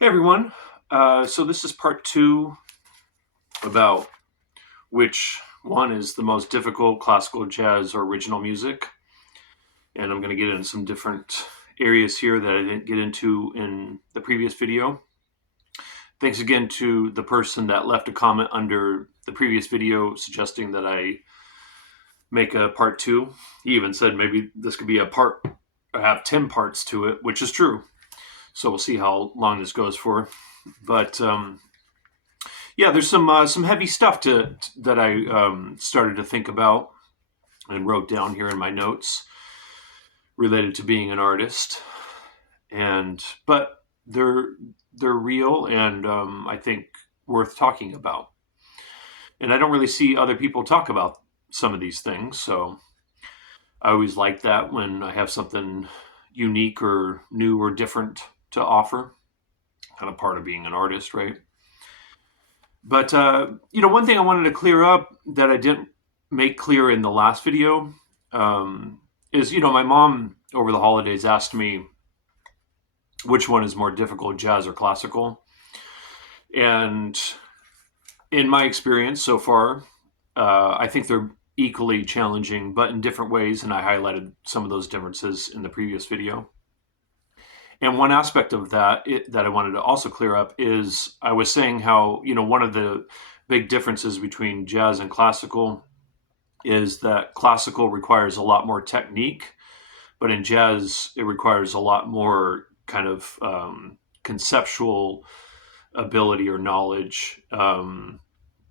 Hey everyone. So this is part two about which one is the most difficult classical, jazz, or original music. And I'm going to get into some different areas here that I didn't get into in the previous video. Thanks again to the person that left a comment under the previous video suggesting that I make a part two. He even said maybe this could be a part, have 10 parts to it, which is true. So we'll see how long this goes for. But yeah, there's some heavy stuff that I started to think about and wrote down here in my notes related to being an artist, and but they're real and I think worth talking about. And I don't really see other people talk about some of these things, so I always like that when I have something unique or new or different to offer. Kind of part of being an artist, right? But one thing I wanted to clear up that I didn't make clear in the last video is, my mom over the holidays asked me which one is more difficult, jazz or classical. And in my experience so far, I think they're equally challenging, but in different ways. And I highlighted some of those differences in the previous video. And one aspect of that I wanted to also clear up is I was saying how, one of the big differences between jazz and classical is that classical requires a lot more technique, but in jazz, it requires a lot more kind of conceptual ability or knowledge,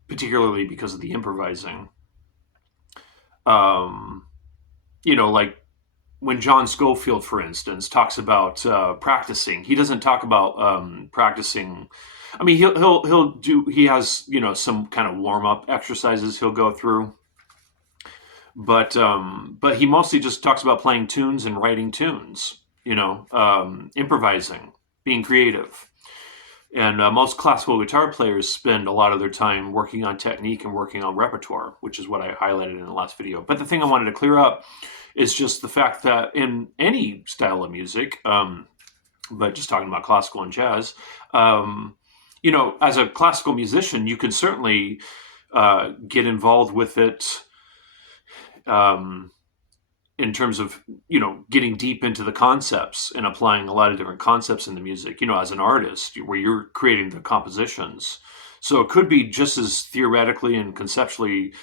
particularly because of the improvising. Um, like when John Schofield, for instance, talks about practicing, he doesn't talk about practicing. I mean, he'll do. He has some kind of warm up exercises he'll go through, but he mostly just talks about playing tunes and writing tunes. Improvising, being creative. And most classical guitar players spend a lot of their time working on technique and working on repertoire, which is what I highlighted in the last video. But the thing I wanted to clear up is just the fact that in any style of music, but just talking about classical and jazz, as a classical musician, you can certainly get involved with it in terms of getting deep into the concepts and applying a lot of different concepts in the music, as an artist where you're creating the compositions. So it could be just as theoretically and conceptually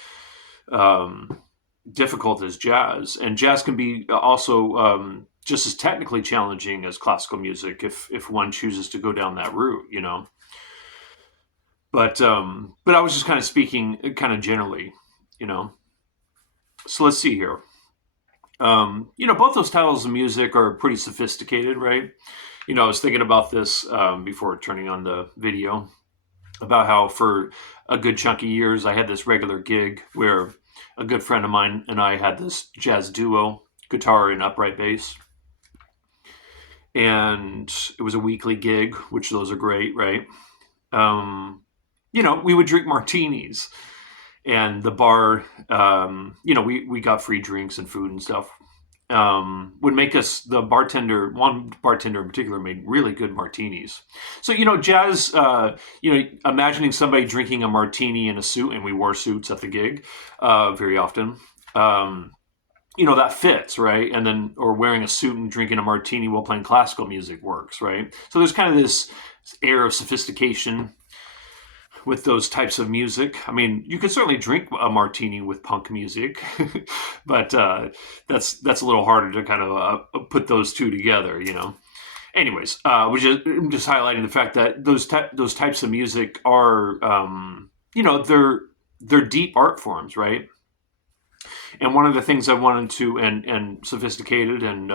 difficult as jazz, and jazz can be also just as technically challenging as classical music if one chooses to go down that route. But I was just kind of speaking kind of generally. So let's see here. Both those styles of music are pretty sophisticated, right? I was thinking about this before turning on the video about how for a good chunk of years I had this regular gig where a good friend of mine and I had this jazz duo, guitar and upright bass. And it was a weekly gig, which those are great, right? We would drink martinis and the bar, we got free drinks and food and stuff. Would make us one bartender in particular made really good martinis. So jazz, imagining somebody drinking a martini in a suit, and we wore suits at the gig very often. That fits, right? And then, or wearing a suit and drinking a martini while playing classical music works, right? So there's kind of this air of sophistication with those types of music. I mean, you can certainly drink a martini with punk music, but that's a little harder to kind of put those two together, Anyways, I'm just highlighting the fact that those types of music are, they're deep art forms, right? And one of the things I wanted to and sophisticated and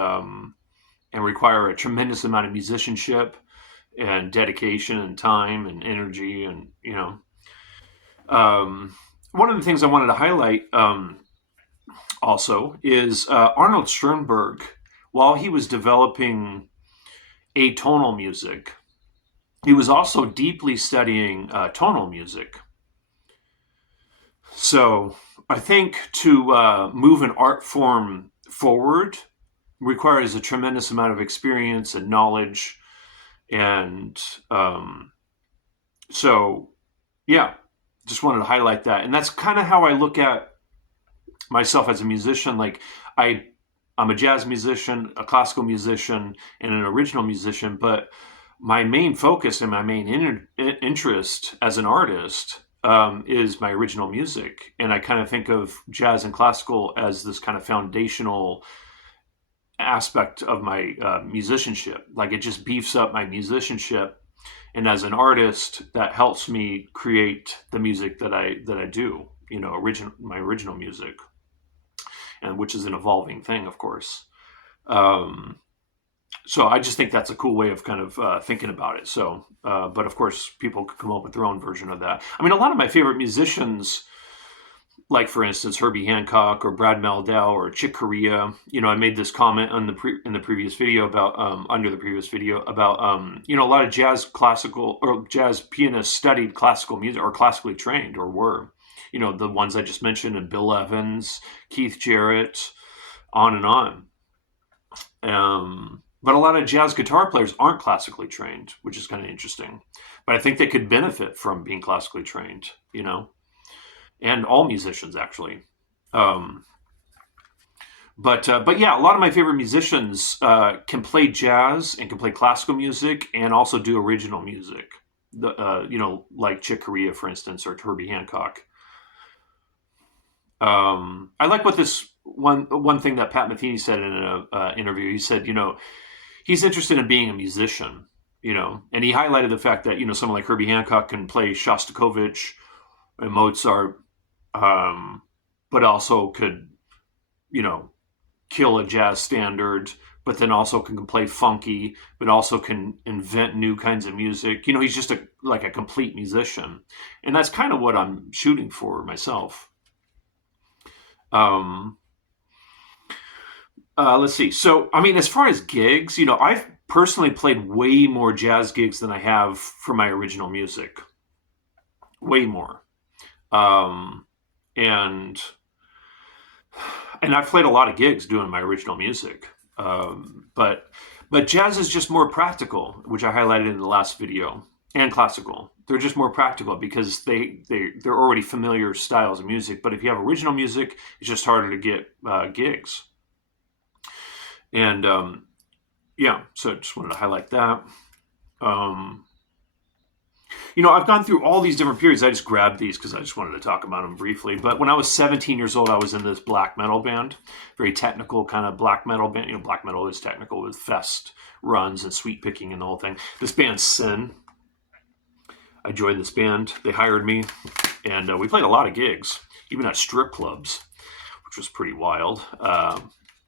require a tremendous amount of musicianship and dedication and time and energy and one of the things I wanted to highlight also is Arnold Schoenberg, while he was developing atonal music, he was also deeply studying tonal music. So I think to move an art form forward requires a tremendous amount of experience and knowledge And so, yeah, just wanted to highlight that. And that's kind of how I look at myself as a musician. Like I, I'm a jazz musician, a classical musician, and an original musician. But my main focus and my main interest as an artist is my original music. And I kind of think of jazz and classical as this kind of foundational aspect of my musicianship. Like it just beefs up my musicianship, and as an artist, that helps me create the music that I do. You know, my original music, and which is an evolving thing, of course. Um, so I just think that's a cool way of kind of thinking about it. So, but of course, people could come up with their own version of that. I mean, a lot of my favorite musicians, like for instance Herbie Hancock or Brad Meldau or Chick Corea. You know, I made this comment on in the previous video about under the previous video about you know, a lot of jazz classical or jazz pianists studied classical music or classically trained or were. You know, the ones I just mentioned, and Bill Evans, Keith Jarrett, on and on. But a lot of jazz guitar players aren't classically trained, which is kind of interesting. But I think they could benefit from being classically trained. You know, and all musicians actually. Um, but yeah, a lot of my favorite musicians can play jazz and can play classical music and also do original music. You know, like Chick Corea, for instance, or Herbie Hancock. I like what this one thing that Pat Metheny said in an interview. He said, you know, he's interested in being a musician. You know, and he highlighted the fact that, you know, someone like Herbie Hancock can play Shostakovich and Mozart, um, but also could, you know, kill a jazz standard, but then also can play funky, but also can invent new kinds of music. You know, he's just like a complete musician, and that's kind of what I'm shooting for myself. Um, let's see. So, I mean, as far as gigs, you know, I've personally played way more jazz gigs than I have for my original music. Way more. Um, and and I've played a lot of gigs doing my original music. But jazz is just more practical, which I highlighted in the last video, and classical. They're just more practical because they're already familiar styles of music. But if you have original music, it's just harder to get gigs. And yeah, so just wanted to highlight that. Um, you know, I've gone through all these different periods. I just grabbed these because I just wanted to talk about them briefly. But when I was 17 years old, I was in this black metal band, very technical kind of black metal band. You know, black metal is technical with fest runs and sweep picking and the whole thing. This band, Sin. I joined this band. They hired me, and we played a lot of gigs, even at strip clubs, which was pretty wild.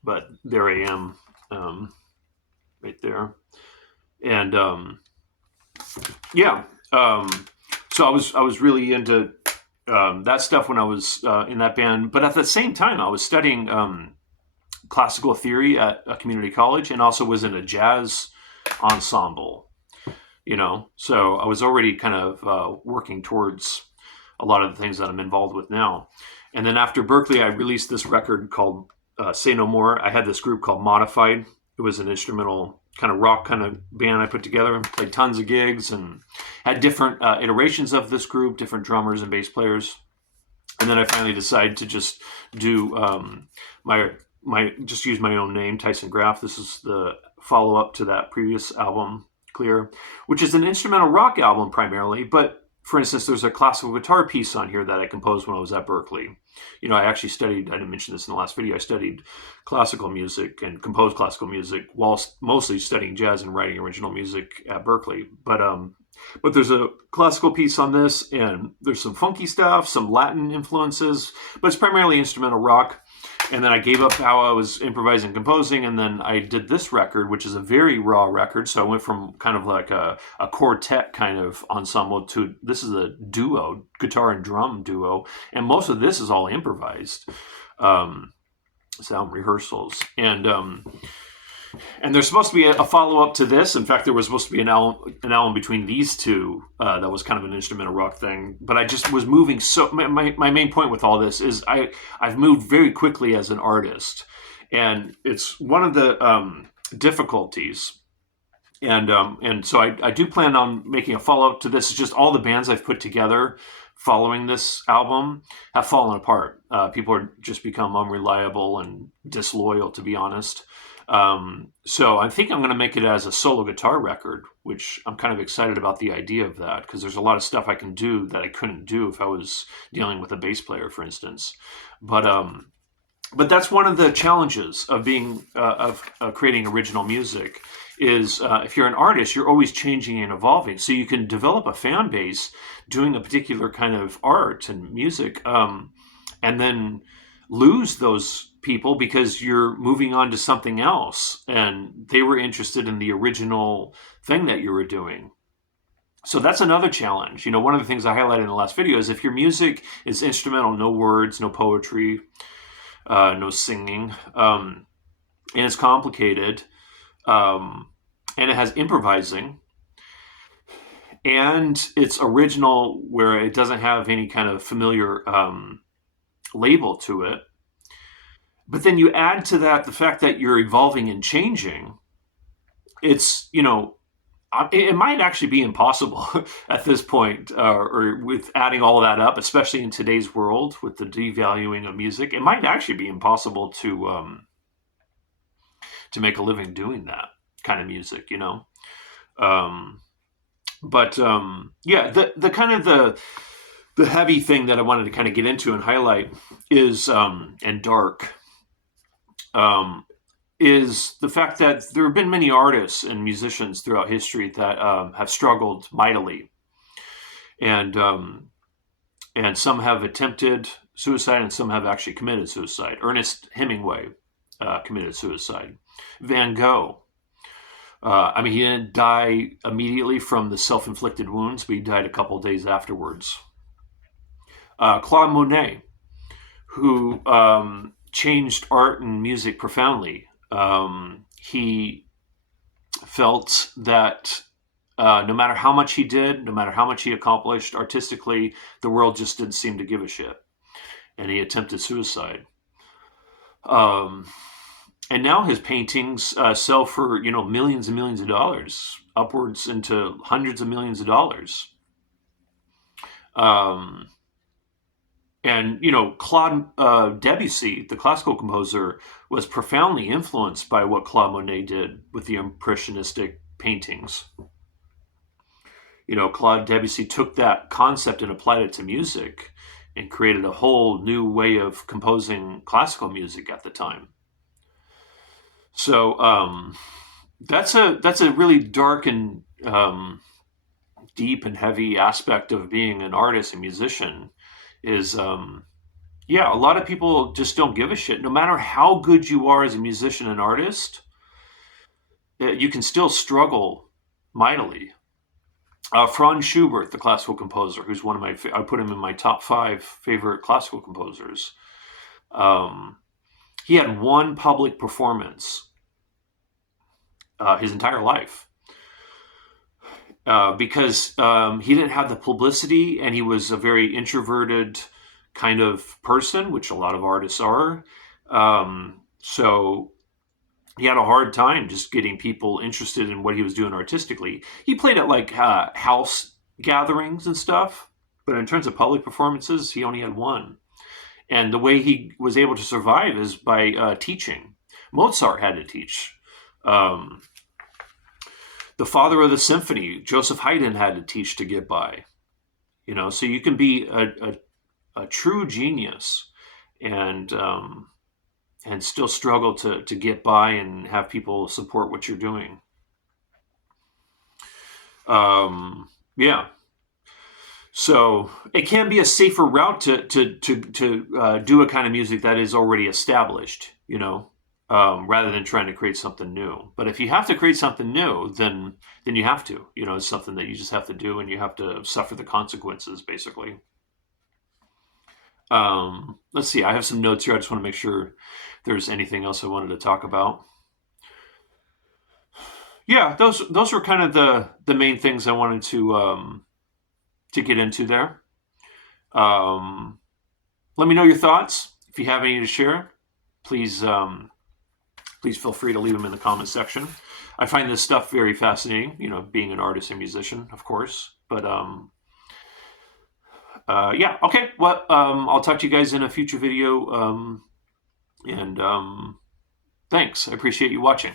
But there I am, right there, and yeah. Um, so I was really into that stuff when I was in that band. But at the same time, I was studying classical theory at a community college, and also was in a jazz ensemble. You know, so I was already kind of working towards a lot of the things that I'm involved with now. And then after Berkeley, I released this record called Say No More. I had this group called Modified. It was an instrumental kind of rock kind of band I put together. Played tons of gigs and had different iterations of this group, different drummers and bass players. And then I finally decided to just do my just use my own name, Tyson Graff. This is the follow up to that previous album, Clear, which is an instrumental rock album primarily. But for instance, there's a classical guitar piece on here that I composed when I was at Berkeley. You know, I actually studied, I didn't mention this in the last video, I studied classical music and composed classical music whilst mostly studying jazz and writing original music at Berkeley. But there's a classical piece on this, and there's some funky stuff, some Latin influences, but it's primarily instrumental rock. And then I gave up how I was improvising, composing, and then I did this record, which is a very raw record. So I went from kind of like a quartet kind of ensemble to this is a duo, guitar and drum duo, and most of this is all improvised sound rehearsals. And there's supposed to be a follow-up to this. In fact, there was supposed to be an album between these two that was kind of an instrumental rock thing. But I just was moving so... My main point with all this is I've moved very quickly as an artist. And it's one of the difficulties And so I do plan on making a follow up to this. It's just all the bands I've put together following this album have fallen apart. People are just become unreliable and disloyal, to be honest. So I think I'm going to make it as a solo guitar record, which I'm kind of excited about the idea of that, because there's a lot of stuff I can do that I couldn't do if I was dealing with a bass player, for instance. But that's one of the challenges of being of creating original music is if you're an artist, you're always changing and evolving. So you can develop a fan base doing a particular kind of art and music, and then lose those people because you're moving on to something else, and they were interested in the original thing that you were doing. So that's another challenge. One of the things I highlighted in the last video is if your music is instrumental, no words, no poetry, no singing, and it's complicated, and it has improvising, and it's original where it doesn't have any kind of familiar label to it. But then you add to that the fact that you're evolving and changing. It might actually be impossible at this point, or with adding all that up, especially in today's world with the devaluing of music. It might actually be impossible to make a living doing that kind of music, Yeah, the kind of the heavy thing that I wanted to kind of get into and highlight is and dark. Is the fact that there have been many artists and musicians throughout history that have struggled mightily, and some have attempted suicide, and some have actually committed suicide. Ernest Hemingway committed suicide. Van Gogh. He didn't die immediately from the self-inflicted wounds, but he died a couple of days afterwards. Claude Monet, who changed art and music profoundly. He felt that no matter how much he did, no matter how much he accomplished artistically, the world just didn't seem to give a shit. And he attempted suicide. And now his paintings sell for, millions and millions of dollars, upwards into hundreds of millions of dollars. And Claude Debussy, the classical composer, was profoundly influenced by what Claude Monet did with the impressionistic paintings. Claude Debussy took that concept and applied it to music and created a whole new way of composing classical music at the time. So that's a really dark and deep and heavy aspect of being an artist and musician. Is a lot of people just don't give a shit. No matter how good you are as a musician and artist, you can still struggle mightily. Franz Schubert, the classical composer, who's one of my, I put him in my top 5 favorite classical composers. He had one public performance his entire life. Because he didn't have the publicity, and he was a very introverted kind of person, which a lot of artists are. So he had a hard time just getting people interested in what he was doing artistically. He played at house gatherings and stuff, but in terms of public performances, he only had one. And the way he was able to survive is by teaching. Mozart had to teach. The father of the symphony, Joseph Haydn, had to teach to get by. So you can be a true genius and still struggle to get by and have people support what you're doing. So it can be a safer route to do a kind of music that is already established, rather than trying to create something new. But if you have to create something new, then you have to. It's something that you just have to do, and you have to suffer the consequences, basically. Let's see. I have some notes here. I just want to make sure there's anything else I wanted to talk about. Yeah, those were kind of the main things I wanted to get into there. Let me know your thoughts. If you have any to share, please feel free to leave them in the comment section. I find this stuff very fascinating, you know, being an artist and musician, of course. But yeah, okay. Well, I'll talk to you guys in a future video. And thanks. I appreciate you watching.